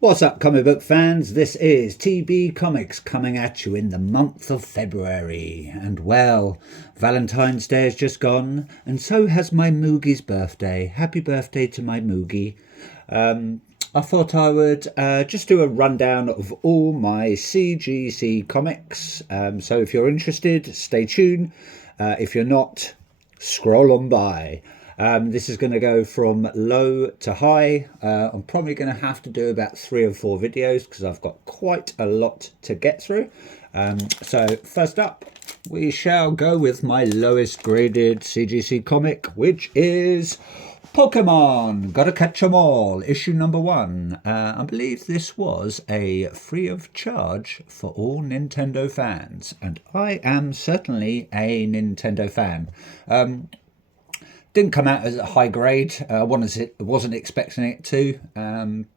What's up, comic book fans? This is TB Comics coming at you in the month of February. And well, Valentine's Day has just gone, and so has my Moogie's birthday. Happy birthday to my Moogie. I thought I would just do a rundown of all my CGC comics. So if you're interested, stay tuned. If you're not, scroll on by. This is going to go from low to high. I'm probably going to have to do about 3 or 4 videos because I've got quite a lot to get through. So first up, we shall go with my lowest graded CGC comic, which is Pokemon Gotta Catch 'Em All, issue number 1. I believe this was a free of charge for all Nintendo fans, and I am certainly a Nintendo fan. Didn't come out as a high grade. I wasn't expecting it to,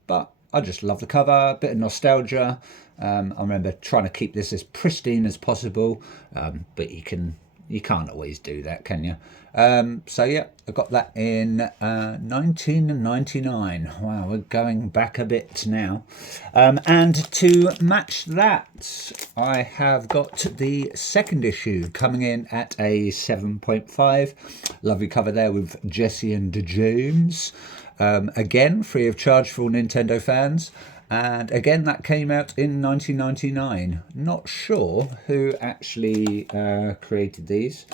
but I just love the cover, a bit of nostalgia. I remember trying to keep this as pristine as possible, but you can't always do that, can you? So yeah, I got that in 1999. Wow, we're going back a bit now. And to match that, I have got the second issue coming in at a 7.5. Lovely cover there with Jesse and James. Again, free of charge for all Nintendo fans. And again, that came out in 1999. Not sure who actually created these.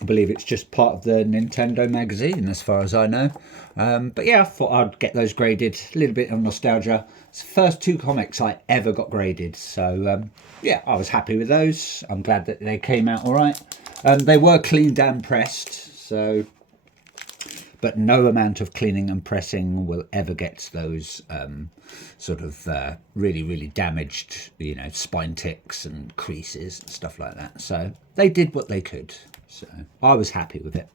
I believe it's just part of the Nintendo magazine, as far as I know. But yeah, I thought I'd get those graded. A little bit of nostalgia. It's the first 2 comics I ever got graded. So yeah, I was happy with those. I'm glad that they came out all right. They were cleaned and pressed, so... But no amount of cleaning and pressing will ever get those sort of really, really damaged, spine ticks and creases and stuff like that. So they did what they could. So I was happy with it.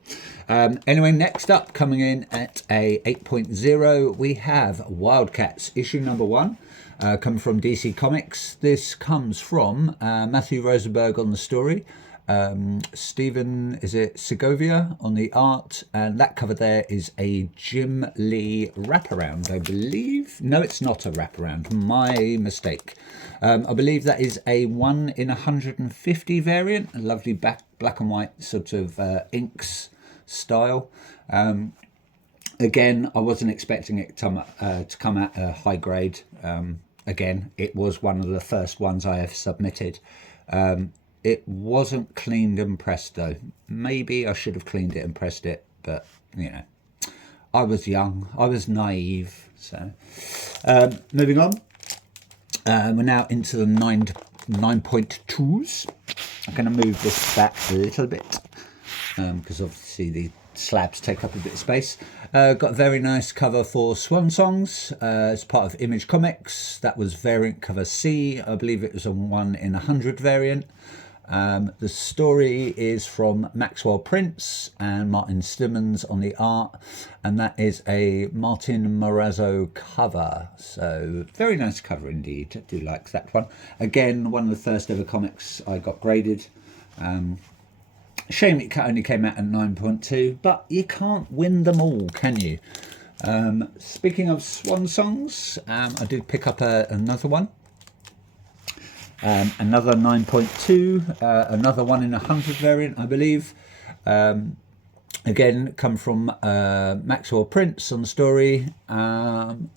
Anyway, next up, coming in at a 8.0, we have Wildcats, issue number 1. Come from DC Comics. This comes from Matthew Rosenberg on the story. Stephen, is it Segovia on the art, and that cover there is a Jim Lee wraparound, I believe. No, it's not a wraparound, my mistake. I believe that is a 1 in 150 variant, a lovely black and white sort of inks style. Again, I wasn't expecting it to come at a high grade. Again, it was one of the first ones I have submitted. It wasn't cleaned and pressed though. Maybe I should have cleaned it and pressed it, but I was young, I was naive. So moving on, we're now into the 9.2s. I'm going to move this back a little bit because obviously the slabs take up a bit of space. Got a very nice cover for Swan Songs as part of Image Comics. That was variant cover C. I believe it was a 1 in 100 variant. The story is from Maxwell Prince and Martin Stimmons on the art, and that is a Martin Morazzo cover. So very nice cover indeed. I do like that one. Again, one of the first ever comics I got graded. Shame it only came out at 9.2, but you can't win them all, can you? Speaking of Swan Songs, I did pick up another one. Another 9.2, another 1 in 100 variant, I believe. Again, come from Maxwell Prince on the story.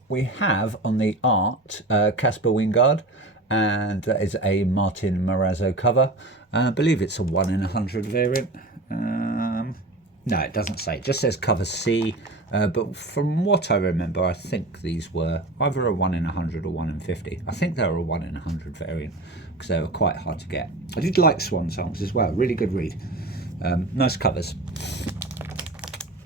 We have on the art Casper Wingard, and that is a Martin Morazzo cover. I believe it's a 1 in 100 variant. No, it doesn't say. It just says cover C. But from what I remember, I think these were either a 1 in 100 or 1 in 50. I think they were a 1 in 100 variant because they were quite hard to get. I did like Swan Songs as well. Really good read. Nice covers.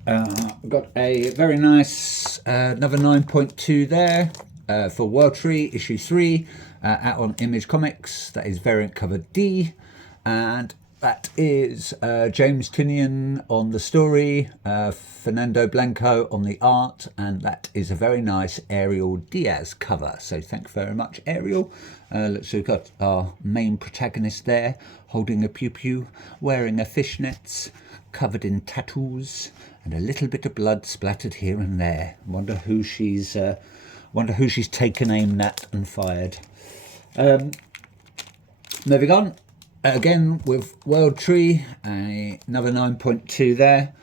Got a very nice another 9.2 there for World Tree issue 3 out on Image Comics. That is variant cover D, and that is James Tinian on the story, Fernando Blanco on the art, and that is a very nice Ariel Diaz cover. So thank you very much, Ariel. Looks like we've got our main protagonist there, holding a pew-pew, wearing a fishnets, covered in tattoos, and a little bit of blood splattered here and there. Wonder who she's Wonder who she's taken aim at and fired. Moving on, again with World Tree, another 9.2 there.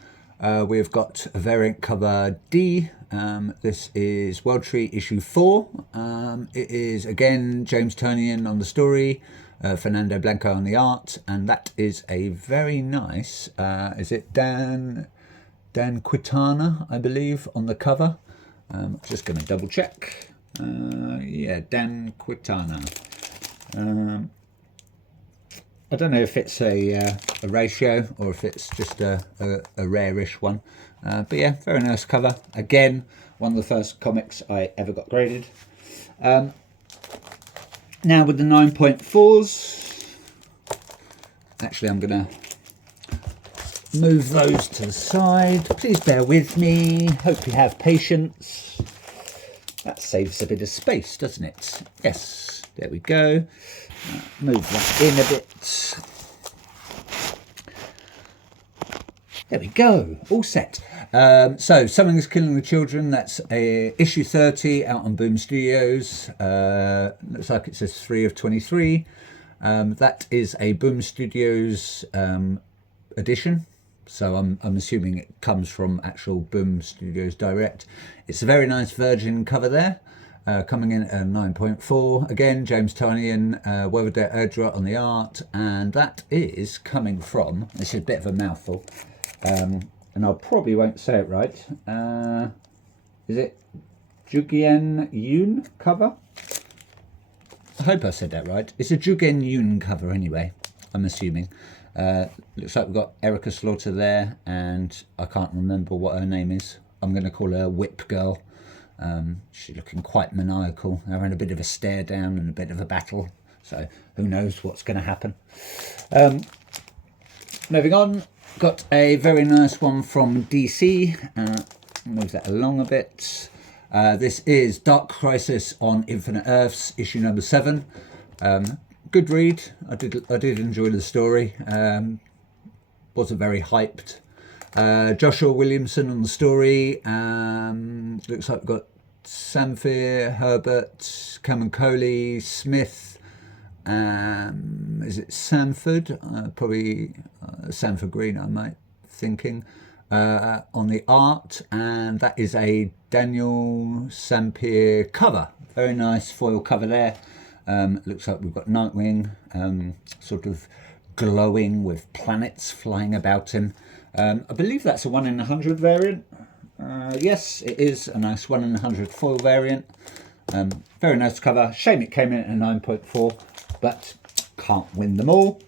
We've got a variant cover D. This is World Tree issue 4. It is again James Tonian on the story, Fernando Blanco on the art, and that is a very nice, is it Dan Quintana, I believe, on the cover. Just going to double check. Yeah, Dan Quintana. I don't know if it's a ratio or if it's just a rare-ish one. But yeah, very nice cover. Again, one of the first comics I ever got graded. Now with the 9.4s. Actually, I'm going to move those to the side. Please bear with me. Hope you have patience. That saves a bit of space, doesn't it? Yes, there we go. Move that in a bit. There we go, all set. So, Something's Killing the Children, that's issue 30 out on Boom Studios. Looks like it says 3 of 23. That is a Boom Studios edition. So I'm assuming it comes from actual Boom Studios Direct. It's a very nice Virgin cover there. Coming in at 9.4. Again, James Tonian, Weatherdet Erdra on the art, and that is coming from, this is a bit of a mouthful, and I probably won't say it right. Is it Jugen Yoon cover? I hope I said that right. It's a Jugen Yoon cover anyway, I'm assuming. Looks like we've got Erica Slaughter there, and I can't remember what her name is. I'm going to call her Whip Girl. She's looking quite maniacal. They're having a bit of a stare down and a bit of a battle. So who knows what's going to happen. Moving on, got a very nice one from DC. Move that along a bit. This is Dark Crisis on Infinite Earths, issue number 7. Good read. I did enjoy the story. Wasn't very hyped. Joshua Williamson on the story. Looks like we've got Samphir, Herbert, Cameron Coley, Smith. Is it Sanford? Probably Sanford Green, I might thinking. On the art, and that is a Daniel Sampier cover. Very nice foil cover there. Looks like we've got Nightwing, sort of glowing with planets flying about him. I believe that's a 1 in 100 variant. Yes, it is a nice 1 in 100 foil variant. Very nice cover. Shame it came in at a 9.4, but can't win them all.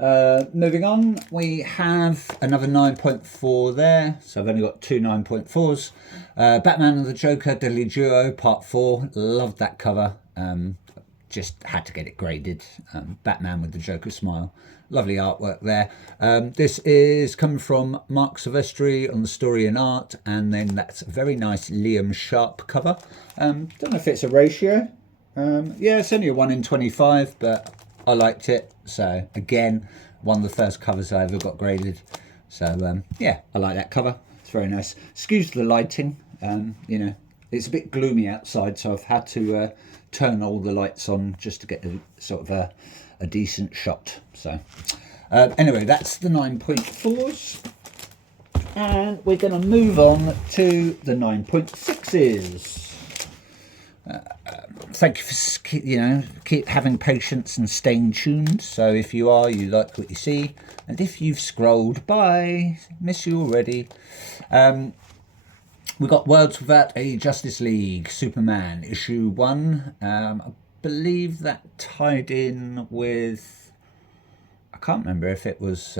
Moving on, we have another 9.4 there. So I've only got 2 9.4s. Batman and the Joker, Deadly Duo, Part 4. Loved that cover. Just had to get it graded. Batman with the Joker smile. Lovely artwork there. This is coming from Mark Silvestri on the story and art, and then that's a very nice Liam Sharp cover. Don't know if it's a ratio. Yeah, it's only a 1 in 25, but I liked it. So again, one of the first covers I ever got graded. So yeah, I like that cover. It's very nice. Excuse the lighting. You know, it's a bit gloomy outside, so I've had to turn all the lights on just to get a sort of a decent shot. So anyway, that's the 9.4s, and we're going to move on to the 9.6s. Thank you for keep having patience and staying tuned. So if you like what you see, and if you've scrolled by, miss you already. We've got Worlds Without a Justice League, Superman, issue 1. I believe that tied in with, I can't remember if it was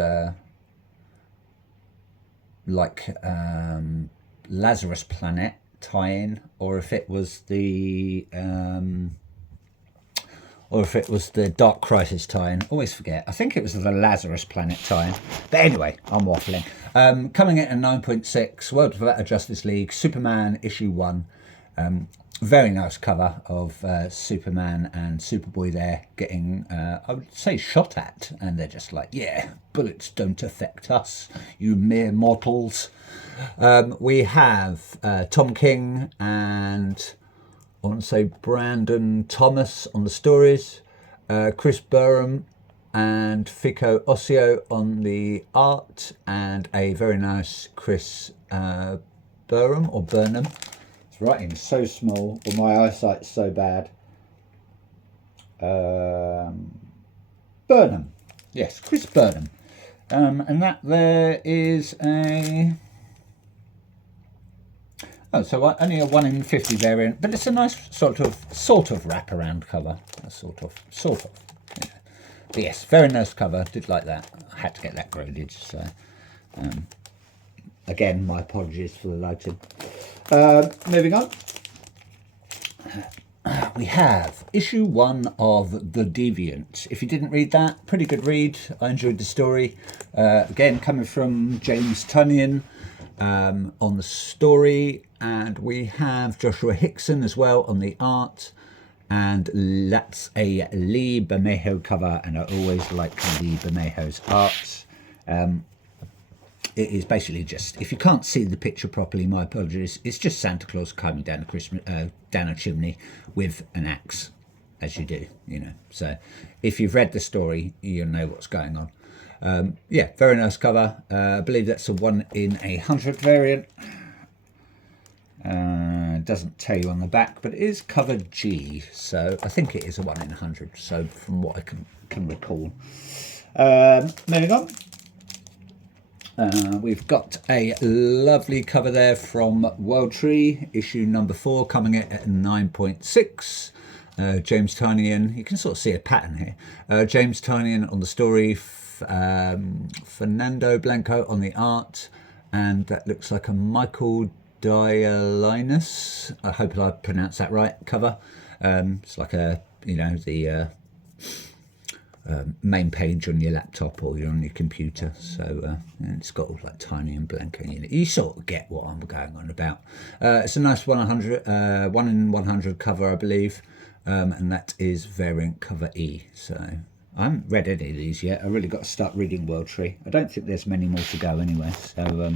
Lazarus Planet tie-in, or if it was the Dark Crisis tie-in. Always forget. I think it was the Lazarus Planet tie-in. But anyway, I'm waffling. Coming in at 9.6, World Without a Justice League, Superman issue 1. Very nice cover of Superman and Superboy there getting, I would say, shot at. And they're just like, yeah, bullets don't affect us, you mere mortals. We have Tom King and I want to say Brandon Thomas on the stories, Chris Burham and Fico Ossio on the art, and a very nice Chris Burham or Burnham. It's writing so small, or my eyesight's so bad. Burnham, yes, Chris Burnham, and that there is a. Oh, so only a 1 in 50 variant, but it's a nice sort of wraparound cover, sort of. Yeah. But yes, very nice cover. Did like that. I had to get that graded. So, again, my apologies for the lighting. Moving on, we have issue 1 of The Deviant. If you didn't read that, pretty good read. I enjoyed the story. Again, coming from James Tunnion on the story, and we have Joshua Hickson as well on the art, and that's a Lee Bermejo cover, and I always like Lee Bermejo's art. It is basically just, if you can't see the picture properly, my apologies, it's just Santa Claus climbing down a chimney with an axe, as you do, you know. So if you've read the story, you'll know what's going on. Yeah, very nice cover. I believe that's a 1 in 100 variant. Doesn't tell you on the back, but it is cover G, so I think it is a 1 in 100. So from what I can recall. Moving on, we've got a lovely cover there from World Tree, issue number 4, coming in at 9.6. James Tynion, you can sort of see a pattern here. James Tynion on the story, Fernando Blanco on the art, and that looks like a Michael Dialinus, I hope I pronounced that right, cover. It's like a, you know, the main page on your laptop or on your computer. So and it's got all like Tiny and Blanco in it. You sort of get what I'm going on about. It's a nice 1 in 100 cover, I believe, and that is variant cover E. So I haven't read any of these yet. I really got to start reading World Tree. I don't think there's many more to go anyway. So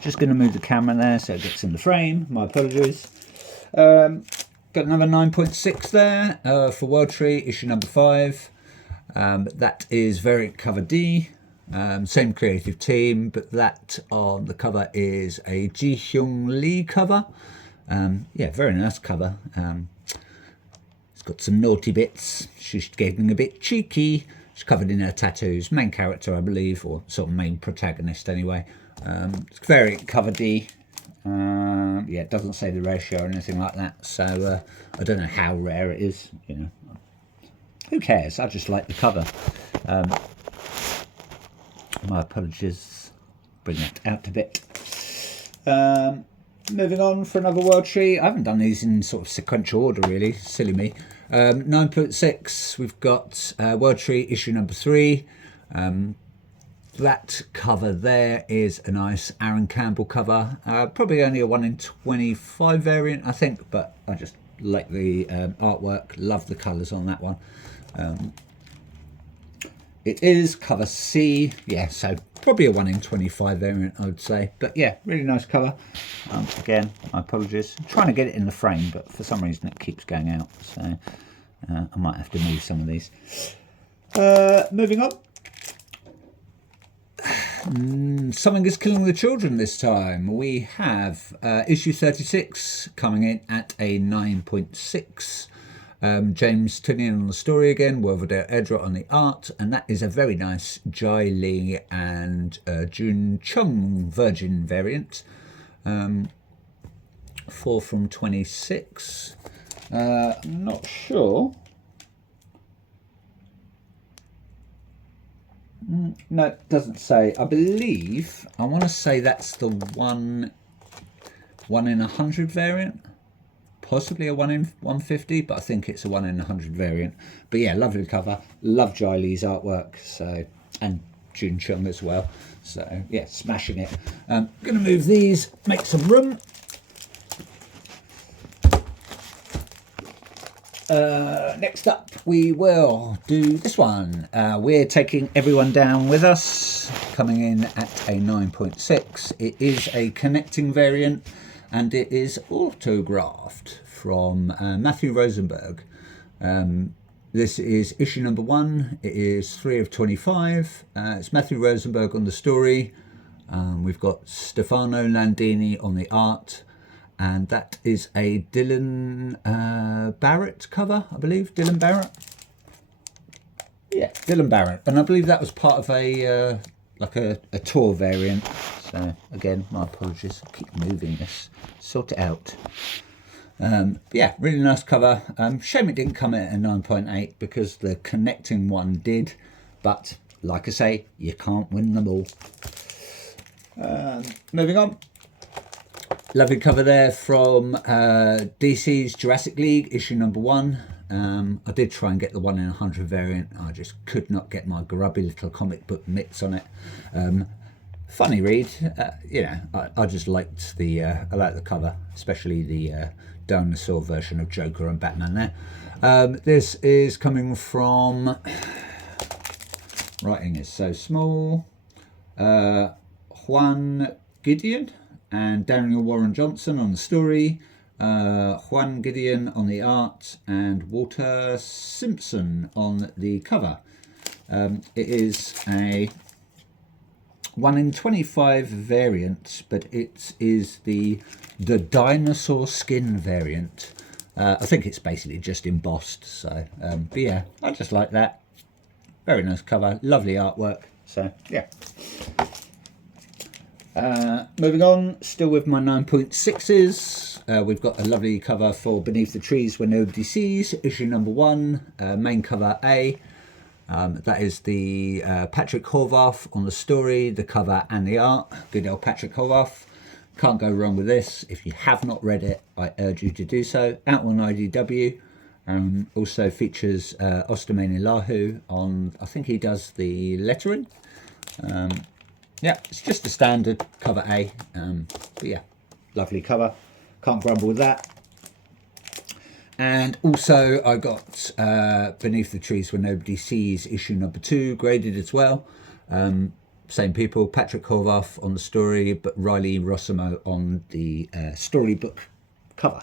just going to move the camera there so it gets in the frame. My apologies. Got another 9.6 there for World Tree, issue number 5. That is variant cover D. Same creative team, but that on the cover is a Ji Hyung Lee cover. Yeah, very nice cover. It's got some naughty bits. She's getting a bit cheeky. She's covered in her tattoos. Main character, I believe, or sort of main protagonist anyway. It's variant cover D. Yeah, it doesn't say the ratio or anything like that, so I don't know how rare it is, you know. Who cares? I just like the cover. My apologies, bring that out a bit. Moving on for another World Tree. I haven't done these in sort of sequential order really, silly me. 9.6, we've got World Tree issue number 3. That cover there is a nice Aaron Campbell cover. Probably only a 1 in 25 variant, I think, but I just like the artwork, love the colours on that one. It is cover C, yeah, so probably a 1 in 25 variant, I would say. But yeah, really nice cover. Again, my apologies. I'm trying to get it in the frame, but for some reason it keeps going out, so I might have to move some of these. Moving on. Something is killing the children this time. We have issue 36 coming in at a 9.6. James Tynion on the story again, Wolverdale Edra on the art, and that is a very nice Jai Lee and Jun Chung Virgin variant. 4 from 26. I'm not sure. No, it doesn't say. I believe, I want to say that's the 1 in 100 variant. Possibly a 1 in 150, but I think it's a 1 in 100 variant. But yeah, lovely cover. Love Jai Lee's artwork, so, and Jun Chung as well. So yeah, smashing it. Going to move these, make some room. Next up, we will do this one. We're taking everyone down with us, coming in at a 9.6. It is a connecting variant, and it is autographed from Matthew Rosenberg. This is issue number 1. It is 3 of 25. It's Matthew Rosenberg on the story. We've got Stefano Landini on the art. And that is a Dylan Barrett cover, I believe. Dylan Barrett? Yeah, Dylan Barrett. And I believe that was part of a like a tour variant. So, again, my apologies. I keep moving this. Sort it out. Yeah, really nice cover. Shame it didn't come in at a 9.8 because the connecting one did. But, like I say, you can't win them all. Moving on. Lovely cover there from DC's Jurassic League, issue number 1. I did try and get the 1 in 100 variant. I just could not get my grubby little comic book mitts on it. Funny read. You know, I just liked the I like the cover, especially the dinosaur version of Joker and Batman there. This is coming from, writing is so small, Juan Gideon and Daniel Warren Johnson on the story, Juan Gideon on the art, and Walter Simpson on the cover. It is a 1 in 25 variant, but it is the dinosaur skin variant. I think it's basically just embossed. So, but yeah, I just like that. Very nice cover, lovely artwork. So yeah. Moving on, still with my 9.6s, we've got a lovely cover for Beneath the Trees Where Nobody Sees, issue number 1, main cover A. That is the Patrick Horvath on the story, the cover and the art. Good old Patrick Horvath. Can't go wrong with this. If you have not read it, I urge you to do so. Out on IDW. Also features Osterman Elahu on, I think he does the lettering. Yeah, it's just a standard cover A, but yeah, lovely cover. Can't grumble with that. And also I got Beneath the Trees Where Nobody Sees, issue number 2, graded as well. Same people, Patrick Horvath on the story, but Riley Rossimo on the storybook cover.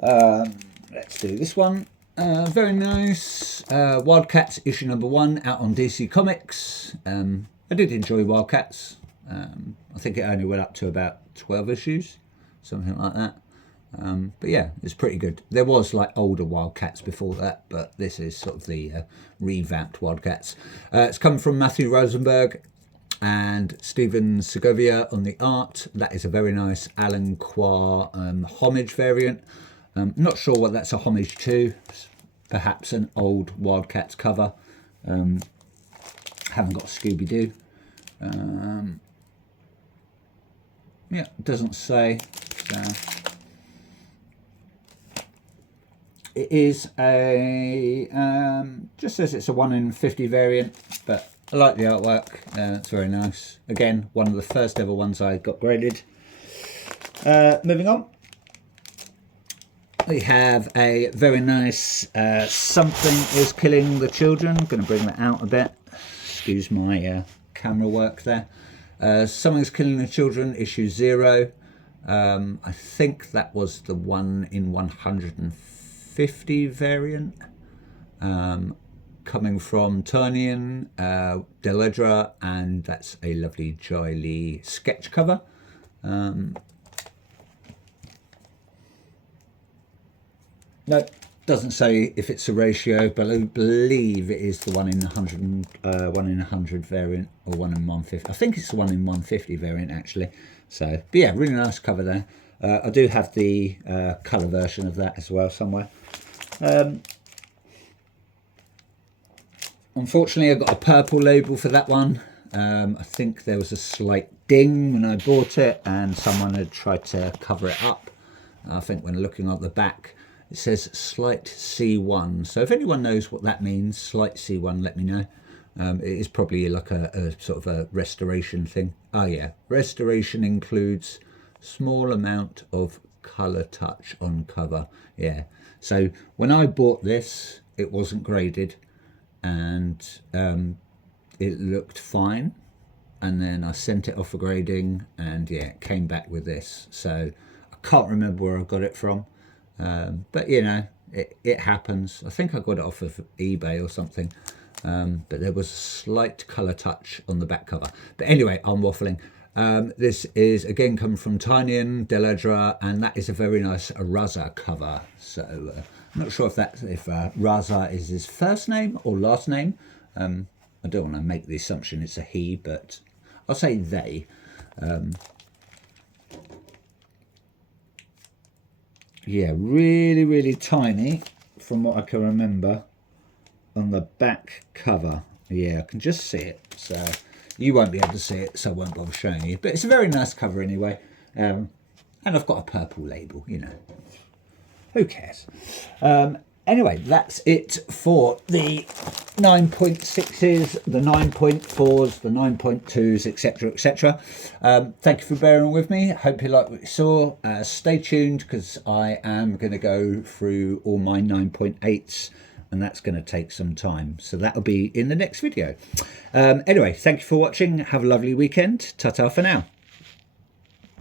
Let's do this one. Very nice. Wildcats issue number 1 out on DC Comics. I did enjoy Wildcats. I think it only went up to about 12 issues, something like that. But yeah, it's pretty good. There was like older Wildcats before that, but this is sort of the revamped Wildcats. It's come from Matthew Rosenberg and Stephen Segovia on the art. That is a very nice Alan Qua homage variant. Not sure what that's a homage to. Perhaps an old Wildcats cover. Haven't got Scooby-Doo. Yeah, it doesn't say. So. It is a, just says it's a 1 in 50 variant, but I like the artwork. It's very nice. Again, one of the first ever ones I got graded. Moving on. We have a very nice Something is Killing the Children. I'm going to bring that out a bit. Excuse my camera work there. Something's Killing the Children, issue 0. I think that was the 1 in 150 variant. Coming from Turnian, Deledra, and that's a lovely Joy Lee sketch cover. No, doesn't say if it's a ratio, but I believe it is the 1 in 100 variant, or 1 in 150. I think it's the 1 in 150 variant actually. So, but yeah, really nice cover there. I do have the colour version of that as well somewhere. Unfortunately, I got a purple label for that one. I think there was a slight ding when I bought it, and someone had tried to cover it up. I think when looking at the back, it says slight C1. So if anyone knows what that means, slight C1, let me know. It is probably like a sort of a restoration thing. Oh yeah, restoration includes small amount of colour touch on cover. Yeah, so when I bought this, it wasn't graded, and it looked fine, and then I sent it off for grading, and yeah, it came back with this. So I can't remember where I got it from, but you know, it happens. I think I got it off of eBay or something, but there was a slight colour touch on the back cover. But anyway, I'm waffling. This is again coming from Tynion Deladra, and that is a very nice Raza cover. So I'm not sure if Raza is his first name or last name. I don't want to make the assumption it's a he, but I'll say they. Yeah, really, really tiny from what I can remember on the back cover. Yeah, I can just see it. So you won't be able to see it, so I won't bother showing you. But it's a very nice cover anyway. And I've got a purple label, you know. Who cares? Anyway, that's it for the 9.6s, the 9.4s, the 9.2s, etc., etc. Thank you for bearing with me. Hope you like what you saw. Stay tuned, because I am going to go through all my 9.8s, and that's going to take some time. So that'll be in the next video. Anyway, thank you for watching. Have a lovely weekend. Ta-ta for now.